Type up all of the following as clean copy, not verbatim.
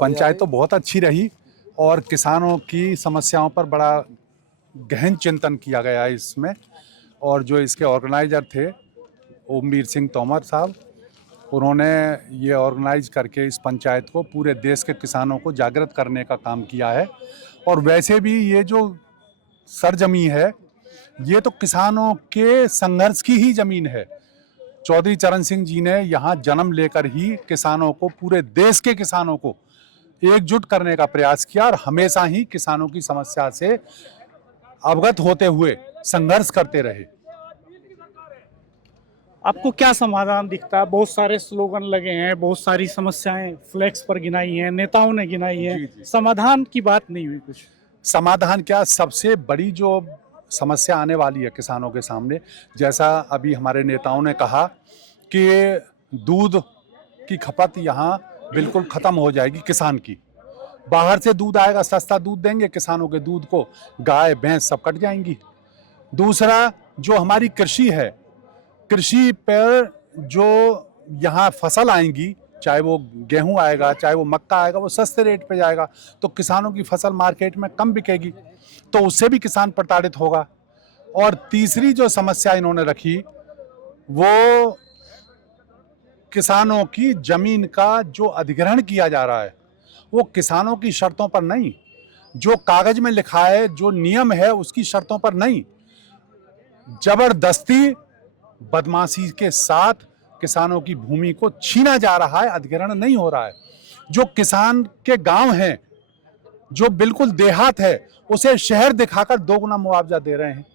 पंचायत तो बहुत अच्छी रही और किसानों की समस्याओं पर बड़ा गहन चिंतन किया गया है इसमें। और जो इसके ऑर्गेनाइजर थे ओमवीर सिंह तोमर साहब, उन्होंने ये ऑर्गेनाइज करके इस पंचायत को पूरे देश के किसानों को जागृत करने का काम किया है। और वैसे भी ये जो सरजमी है ये तो किसानों के संघर्ष की ही जमीन है। चौधरी चरण सिंह जी ने यहाँ जन्म लेकर ही किसानों को, पूरे देश के किसानों को एकजुट करने का प्रयास किया और हमेशा ही किसानों की समस्या से अवगत होते हुए संघर्ष करते रहे। आपको क्या समाधान दिखता है? बहुत सारे स्लोगन लगे हैं, बहुत सारी समस्याएं फ्लैक्स पर गिनाई हैं, नेताओं ने गिनाई है, समाधान की बात नहीं हुई कुछ। समाधान क्या, सबसे बड़ी जो समस्या आने वाली है किसानों के सामने, जैसा अभी हमारे नेताओं ने कहा कि दूध की खपत यहाँ बिल्कुल ख़त्म हो जाएगी किसान की। बाहर से दूध आएगा, सस्ता दूध देंगे, किसानों के दूध को गाय भैंस सब कट जाएंगी। दूसरा, जो हमारी कृषि है, कृषि पर जो यहाँ फसल आएंगी, चाहे वो गेहूं आएगा चाहे वो मक्का आएगा, वो सस्ते रेट पे जाएगा तो किसानों की फसल मार्केट में कम बिकेगी, तो उससे भी किसान प्रताड़ित होगा। और तीसरी जो समस्या इन्होंने रखी वो किसानों की जमीन का जो अधिग्रहण किया जा रहा है वो किसानों की शर्तों पर नहीं, जो कागज में लिखा है, जो नियम है उसकी शर्तों पर नहीं, जबरदस्ती बदमाशी के साथ किसानों की भूमि को छीना जा रहा है, अधिग्रहण नहीं हो रहा है। जो किसान के गांव हैं, जो बिल्कुल देहात है, उसे शहर दिखाकर 2 गुना मुआवजा दे रहे हैं।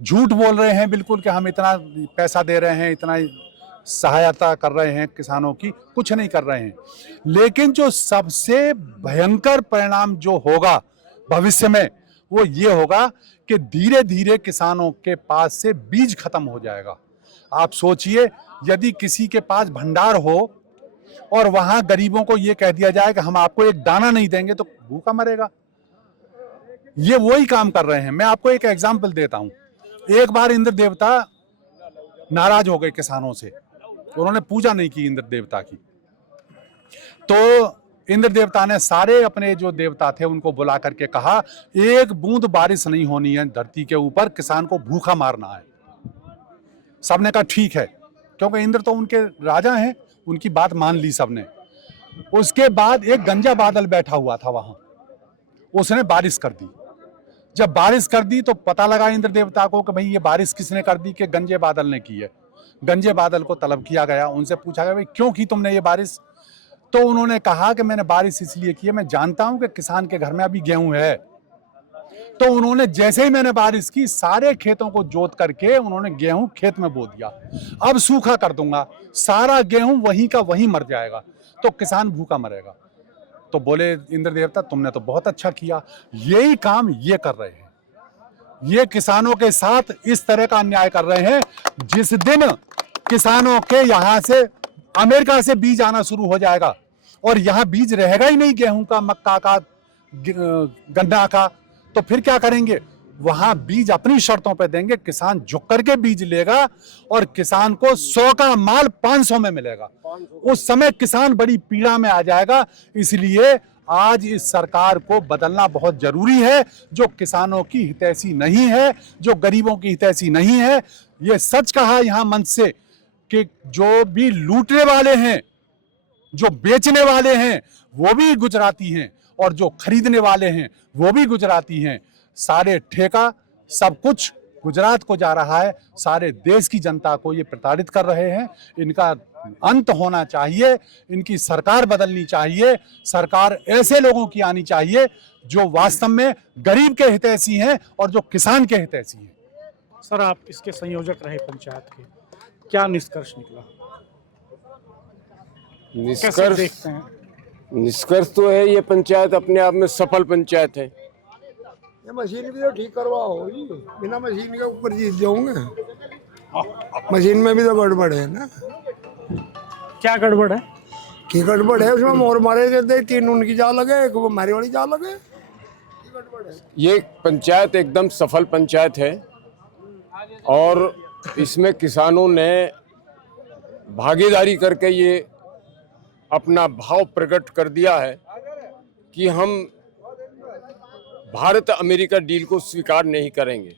झूठ बोल रहे हैं बिल्कुल कि हम इतना पैसा दे रहे हैं, इतना सहायता कर रहे हैं किसानों की, कुछ नहीं कर रहे हैं। लेकिन जो सबसे भयंकर परिणाम जो होगा भविष्य में वो ये होगा कि धीरे धीरे किसानों के पास से बीज खत्म हो जाएगा। आप सोचिए, यदि किसी के पास भंडार हो और वहां गरीबों को ये कह दिया जाए कि हम आपको एक दाना नहीं देंगे तो भूखा मरेगा। ये वही काम कर रहे हैं। मैं आपको एक एग्जाम्पल देता हूं। एक बार इंद्र देवता नाराज हो गए किसानों से, उन्होंने पूजा नहीं की इंद्र देवता की, तो इंद्र देवता ने सारे अपने जो देवता थे उनको बुला करके कहा, एक बूंद बारिश नहीं होनी है धरती के ऊपर, किसान को भूखा मारना है। सबने कहा ठीक है, क्योंकि इंद्र तो उनके राजा हैं, उनकी बात मान ली सबने। उसके बाद एक गंजा बादल बैठा हुआ था वहां, उसने बारिश कर दी। जब बारिश कर दी तो पता लगा इंद्र देवता को कि भाई ये बारिश किसने कर दी, कि गंजे बादल ने की है। गंजे बादल को तलब किया गया, उनसे पूछा गया भाई क्यों की तुमने ये बारिश? तो उन्होंने कहा कि मैंने बारिश इसलिए की है, मैं जानता हूं कि किसान के घर में अभी गेहूं है। तो उन्होंने जैसे ही मैंने बारिश की, सारे खेतों को जोत करके उन्होंने गेहूं खेत में बो दिया। अब सूखा कर दूंगा, सारा गेहूं वहीं का वहीं मर जाएगा, तो किसान भूखा मरेगा। तो बोले इंद्र देवता तुमने तो बहुत अच्छा किया, यही काम ये कर रहे हैं। ये किसानों के साथ इस तरह का अन्याय कर रहे हैं। जिस दिन किसानों के यहां से अमेरिका से बीज आना शुरू हो जाएगा और यहां बीज रहेगा ही नहीं गेहूं का, मक्का का, गन्ना का, तो फिर क्या करेंगे? वहां बीज अपनी शर्तों पे देंगे, किसान झुक करके बीज लेगा और किसान को 100 का माल 500 में मिलेगा। उस समय किसान बड़ी पीड़ा में आ जाएगा। इसलिए आज इस सरकार को बदलना बहुत जरूरी है, जो किसानों की हितैषी नहीं है, जो गरीबों की हितैषी नहीं है। ये सच कहा यहां मंच से कि जो भी लूटने वाले हैं, जो बेचने वाले हैं, वो भी गुजराती हैं और जो खरीदने वाले हैं वो भी गुजराती हैं। सारे ठेका सब कुछ गुजरात को जा रहा है। सारे देश की जनता को ये प्रताड़ित कर रहे हैं। इनका अंत होना चाहिए, इनकी सरकार बदलनी चाहिए। सरकार ऐसे लोगों की आनी चाहिए जो वास्तव में गरीब के हितैषी हैं और जो किसान के हितैषी हैं। सर, आप इसके संयोजक रहे पंचायत के, क्या निष्कर्ष निकला? निष्कर्ष देखते हैं? निष्कर्ष तो है ये पंचायत अपने आप में सफल पंचायत है। ये मशीन भी तो ठीक करवाओ जी, बिना मशीन के ऊपर जीत जाओगे। मशीन में भी तो गड़बड़ है ना। क्या गड़बड़ है? की गड़बड़ है? उसमें मोर मारे जाते, 3 उनकी जा लगे, एक वो हमारी वाली जा लगे। गड़बड़ है। ये पंचायत एकदम सफल पंचायत है और इसमें किसानों ने भागीदारी करके ये अपना भाव प्रकट कर दिया है कि हम भारत अमेरिका डील को स्वीकार नहीं करेंगे।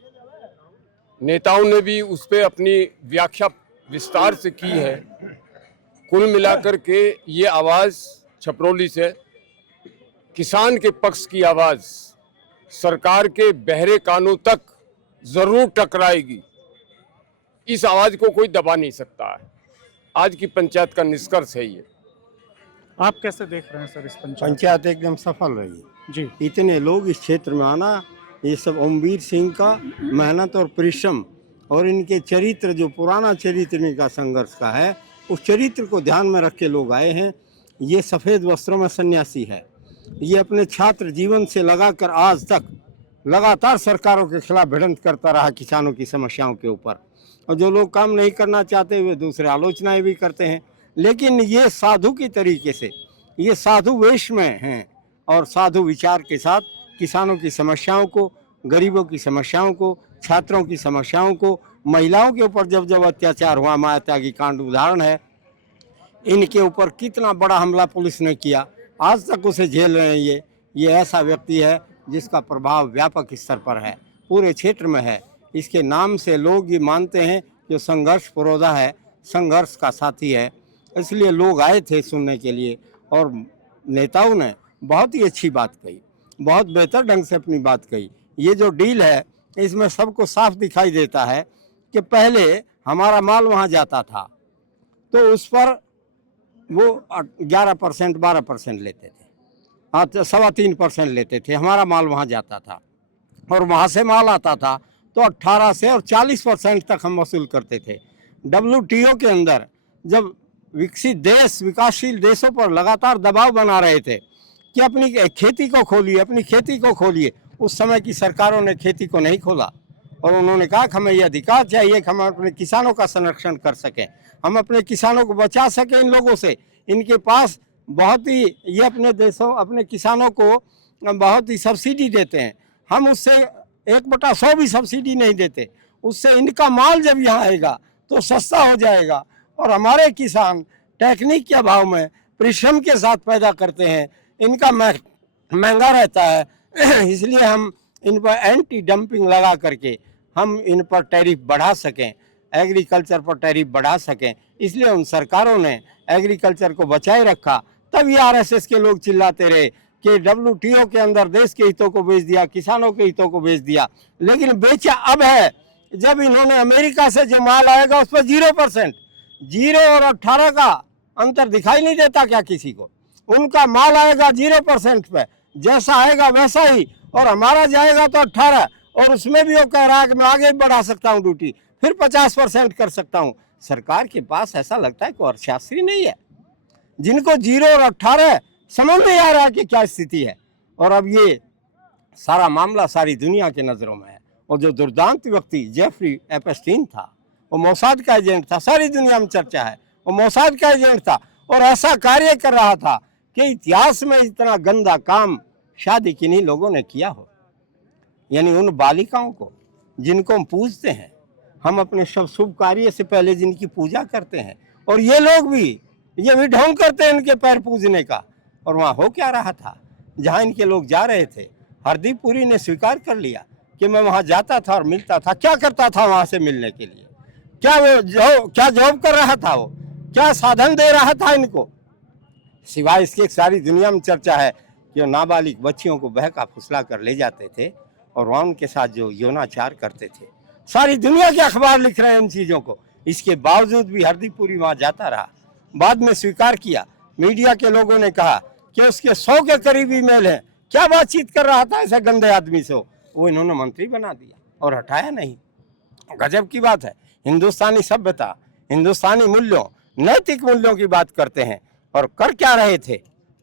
नेताओं ने भी उस पर अपनी व्याख्या विस्तार से की है। कुल मिलाकर के ये आवाज़ छपरौली से किसान के पक्ष की आवाज़ सरकार के बहरे कानों तक ज़रूर टकराएगी। इस आवाज़ को कोई दबा नहीं सकता है। आज की पंचायत का निष्कर्ष है ये। आप कैसे देख रहे हैं सर इस पंचायत? पंचायत एकदम सफल रही। जी, इतने लोग इस क्षेत्र में आना, ये सब ओमवीर सिंह का मेहनत और परिश्रम और इनके चरित्र, जो पुराना चरित्र इनका संघर्ष का है, उस चरित्र को ध्यान में रख के लोग आए हैं। ये सफ़ेद वस्त्रों में सन्यासी है। ये अपने छात्र जीवन से लगाकर आज तक लगातार सरकारों के खिलाफ भिड़ंत करता रहा किसानों की समस्याओं के ऊपर। और जो लोग काम नहीं करना चाहते वे दूसरे आलोचनाएं भी करते हैं, लेकिन ये साधु की तरीके से, ये साधु वेश में हैं और साधु विचार के साथ किसानों की समस्याओं को, गरीबों की समस्याओं को, छात्रों की समस्याओं को, महिलाओं के ऊपर जब जब अत्याचार हुआ, माया त्यागी कांड उदाहरण है, इनके ऊपर कितना बड़ा हमला पुलिस ने किया, आज तक उसे झेल रहे हैं। ये ऐसा व्यक्ति है जिसका प्रभाव व्यापक स्तर पर है, पूरे क्षेत्र में है। इसके नाम से लोग ये मानते हैं कि संघर्ष पुरोधा है, संघर्ष का साथी है। इसलिए लोग आए थे सुनने के लिए और नेताओं ने बहुत ही अच्छी बात कही, बहुत बेहतर ढंग से अपनी बात कही। ये जो डील है इसमें सबको साफ दिखाई देता है कि पहले हमारा माल वहाँ जाता था तो उस पर वो 11% 12% लेते थे, हाँ, तो 3.25% लेते थे। हमारा माल वहाँ जाता था और वहाँ से माल आता था तो 18 से और 40% तक हम वसूल करते थे। WTO के अंदर जब विकसित देश विकासशील देशों पर लगातार दबाव बना रहे थे कि अपनी खेती को खोलिए, अपनी खेती को खोलिए, उस समय की सरकारों ने खेती को नहीं खोला और उन्होंने कहा कि हमें ये अधिकार चाहिए कि हम अपने किसानों का संरक्षण कर सकें, हम अपने किसानों को बचा सकें इन लोगों से। इनके पास बहुत ही, ये अपने देशों, अपने किसानों को बहुत ही सब्सिडी देते हैं, हम उससे 1/100 भी सब्सिडी नहीं देते। उससे इनका माल जब यहाँ आएगा तो सस्ता हो जाएगा और हमारे किसान टेक्निक के अभाव में परिश्रम के साथ पैदा करते हैं, इनका महंगा रहता है। इसलिए हम इन पर एंटी डंपिंग लगा करके हम इन पर टैरिफ बढ़ा सकें, एग्रीकल्चर पर टैरिफ बढ़ा सकें। इसलिए उन सरकारों ने एग्रीकल्चर को बचाए रखा। तब ये RSS के लोग चिल्लाते रहे कि WTO के अंदर देश के हितों को बेच दिया, किसानों के हितों को बेच दिया। लेकिन बेचा अब है जब इन्होंने अमेरिका से जो माल आएगा उस पर 0%, 0 और 18 का अंतर दिखाई नहीं देता क्या किसी को? उनका माल आएगा 0% पे, जैसा आएगा वैसा ही, और हमारा जाएगा तो 18, और उसमें भी वो कह रहा है कि मैं आगे बढ़ा सकता हूँ ड्यूटी, फिर 50% कर सकता हूँ। सरकार के पास ऐसा लगता है कोई अर्थशास्त्री नहीं है, जिनको 0 और 18 समझ नहीं आ रहा कि क्या स्थिति है। और अब ये सारा मामला सारी दुनिया के नज़रों में है। और जो दुर्दांत व्यक्ति जेफरी एपस्टीन था, वो मोसाद का एजेंट था, सारी दुनिया में चर्चा है, वो मोसाद का एजेंट था और ऐसा कार्य कर रहा था कि इतिहास में इतना गंदा काम शादी किन्हीं लोगों ने किया हो। यानी उन बालिकाओं को जिनको हम पूजते हैं, हम अपने सब शुभ कार्य से पहले जिनकी पूजा करते हैं, और ये लोग भी ये भी ढोंग करते हैं इनके पैर पूजने का। और वहाँ हो क्या रहा था, जहाँ इनके लोग जा रहे थे, हरदीप पुरी ने स्वीकार कर लिया कि मैं वहाँ जाता था और मिलता था। क्या करता था वहाँ से मिलने के लिए? क्या जॉब कर रहा था वो? क्या साधन दे रहा था इनको? सिवाय इसके सारी दुनिया में चर्चा है कि वो नाबालिग बच्चियों को बहका फुसला कर ले जाते थे और वहाँ उनके साथ जो यौनाचार करते थे। सारी दुनिया के अखबार लिख रहे हैं इन चीज़ों को। इसके बावजूद भी हरदीप पुरी वहाँ जाता रहा। बाद में स्वीकार किया, मीडिया के लोगों ने कहा कि उसके 100 के करीब ईमेल हैं। क्या बातचीत कर रहा था ऐसे गंदे आदमी से? वो इन्होंने मंत्री बना दिया और हटाया नहीं। गजब की बात है। हिंदुस्तानी सभ्यता, हिंदुस्तानी मूल्यों, नैतिक मूल्यों की बात करते हैं और कर क्या रहे थे?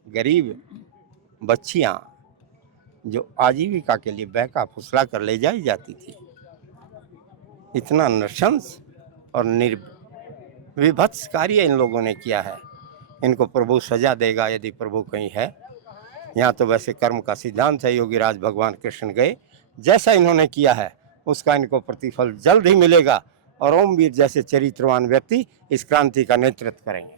गरीब बच्चियां जो आजीविका के लिए बहका फुसला कर ले जाई जाती थी। इतना नृशंस और विभत्स कार्य इन लोगों ने किया है। इनको प्रभु सजा देगा यदि प्रभु कहीं है। यहाँ तो वैसे कर्म का सिद्धांत है, योगी राज भगवान कृष्ण गए, जैसा इन्होंने किया है उसका इनको प्रतिफल जल्द ही मिलेगा और ओमवीर जैसे चरित्रवान व्यक्ति इस क्रांति का नेतृत्व करेंगे।